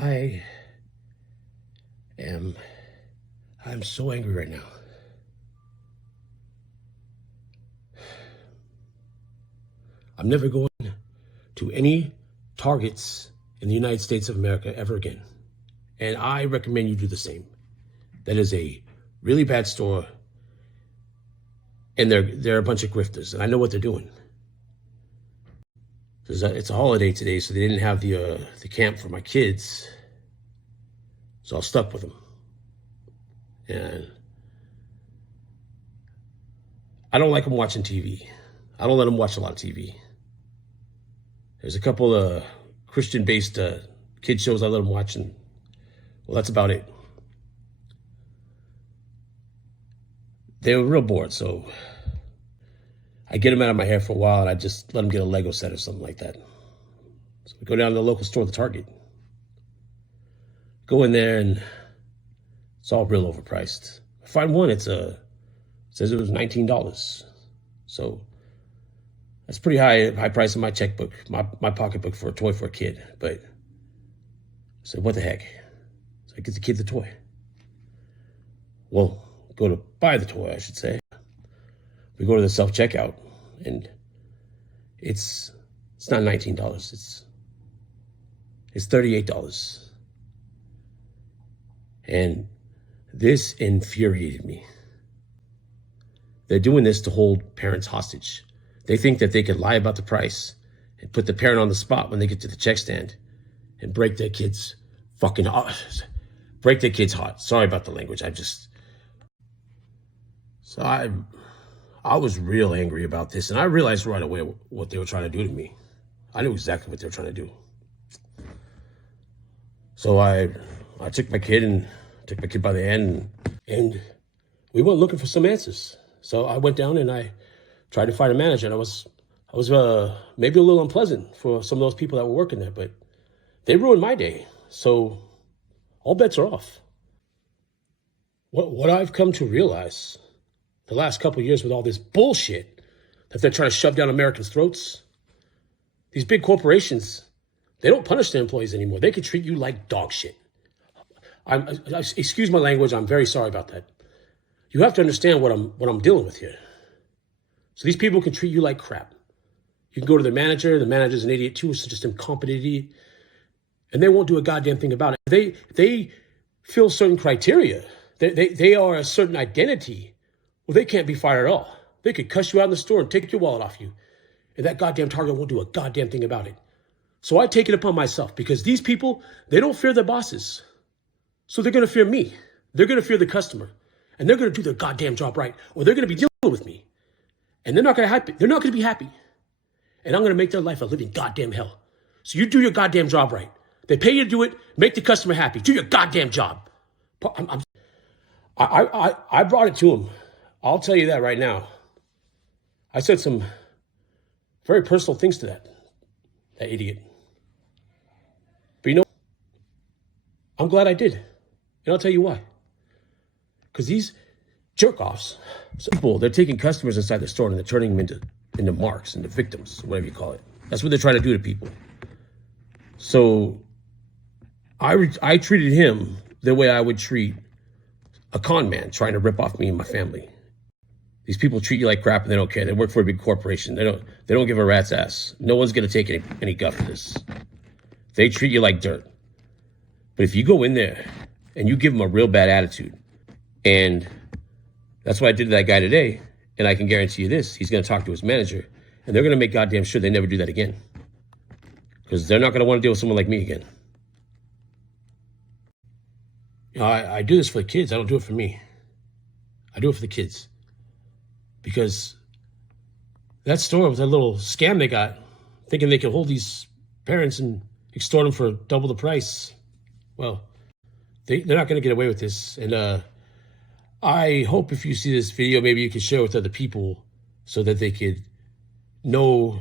I am, I'm so angry right now. I'm never going to any Targets in the United States of America ever again. And I recommend you do the same. That is a really bad store. And they're a bunch of grifters. And I know what they're doing. It's a holiday today, so they didn't have the camp for my kids. So I was stuck with them. And I don't like them watching TV. I don't let them watch a lot of TV. There's a couple of Christian-based kid shows I let them watch, and well, that's about it. They were real bored, so I get them out of my hair for a while, and I just let them get a Lego set or something like that. So we go down to the local store, the Target. Go in there, and it's all real overpriced. I find one, it says it was $19. So that's pretty high price in my checkbook, my pocketbook for a toy for a kid. But I said, what the heck? So I get the kid the toy. Well, go to buy the toy, I should say. We go to the self-checkout, and it's not $19. It's $38. And this infuriated me. They're doing this to hold parents hostage. They think that they could lie about the price and put the parent on the spot when they get to the check stand and break their kids' break their kids' heart. Sorry about the language. I was real angry about this, and I realized right away what they were trying to do to me. I knew exactly what they were trying to do. So I took my kid by the hand, and we went looking for some answers. So I went down and I tried to find a manager, and I was maybe a little unpleasant for some of those people that were working there, but they ruined my day. So all bets are off. What I've come to realize the last couple of years with all this bullshit that they're trying to shove down Americans' throats, these big corporations, they don't punish their employees anymore. They can treat you like dog shit. Excuse my language. I'm very sorry about that. You have to understand what I'm dealing with here. So these people can treat you like crap. You can go to their manager. The manager's an idiot too. It's just incompetent idiot. And they won't do a goddamn thing about it. They fill certain criteria. They are a certain identity. Well, they can't be fired at all. They could cuss you out in the store and take your wallet off you. And that goddamn Target won't do a goddamn thing about it. So I take it upon myself, because these people, they don't fear their bosses. So they're going to fear me. They're going to fear the customer. And they're going to do their goddamn job right, or they're going to be dealing with me. And they're not going to be happy. And I'm going to make their life a living goddamn hell. So you do your goddamn job right. They pay you to do it. Make the customer happy. Do your goddamn job. I brought it to him. I'll tell you that right now. I said some very personal things to that idiot. But you know, I'm glad I did. And I'll tell you why. Because these jerk-offs, people, they're taking customers inside the store and they're turning them into marks, into victims, whatever you call it. That's what they're trying to do to people. So I treated him the way I would treat a con man trying to rip off me and my family. These people treat you like crap and they don't care. They work for a big corporation. They don't give a rat's ass. No one's going to take any guff for this. They treat you like dirt. But if you go in there and you give them a real bad attitude, and that's what I did to that guy today, and I can guarantee you this, he's going to talk to his manager, and they're going to make goddamn sure they never do that again. Because they're not going to want to deal with someone like me again. You know, I do this for the kids. I don't do it for me. I do it for the kids. Because that store was that little scam they got, thinking they could hold these parents and extort them for double the price. Well, they're not going to get away with this. And I hope if you see this video, maybe you can share it with other people so that they could know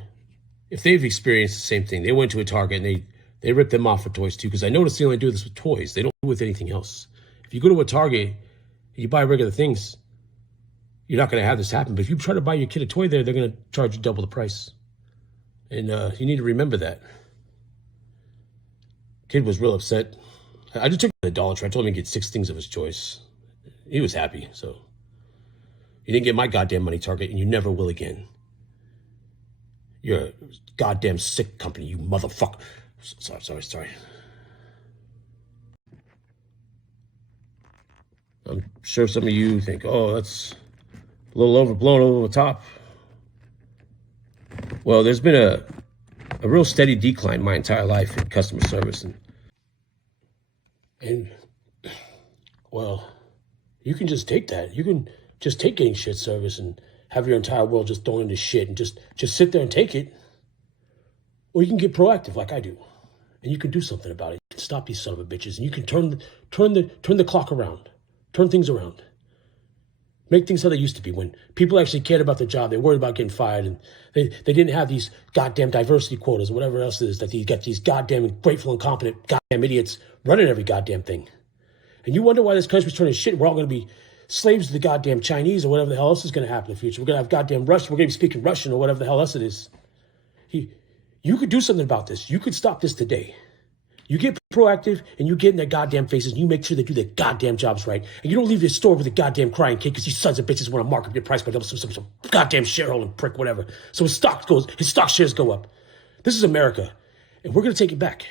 if they've experienced the same thing. They went to a Target and they ripped them off for toys too, because I noticed they only do this with toys. They don't do it with anything else. If you go to a Target and you buy regular things, you're not going to have this happen. But if you try to buy your kid a toy there, they're going to charge you double the price. And you need to remember that. Kid was real upset. I just took him to the Dollar Tree. I told him to get 6 things of his choice. He was happy, so. You didn't get my goddamn money, Target, and you never will again. You're a goddamn sick company, you motherfucker. Sorry. I'm sure some of you think, oh, that's a little overblown, over the top. Well, there's been a real steady decline my entire life in customer service. And well, you can just take that. You can just take getting shit service and have your entire world just thrown into shit and just sit there and take it. Or you can get proactive like I do. And you can do something about it. You can stop these son of a bitches, and you can turn the clock around. Turn things around. Make things how they used to be, when people actually cared about their job. They worried about getting fired, and they didn't have these goddamn diversity quotas or whatever else it is that you got these goddamn grateful, incompetent goddamn idiots running every goddamn thing. And you wonder why this country's turning shit, and we're all going to be slaves to the goddamn Chinese or whatever the hell else is going to happen in the future. We're going to have goddamn Russian. We're going to be speaking Russian or whatever the hell else it is. You could do something about this. You could stop this today. You get proactive, and you get in their goddamn faces, and you make sure they do their goddamn jobs right. And you don't leave your store with a goddamn crying kid because you sons of bitches want to mark up your price by some goddamn shareholding prick, whatever. So his stock shares go up. This is America, and we're going to take it back.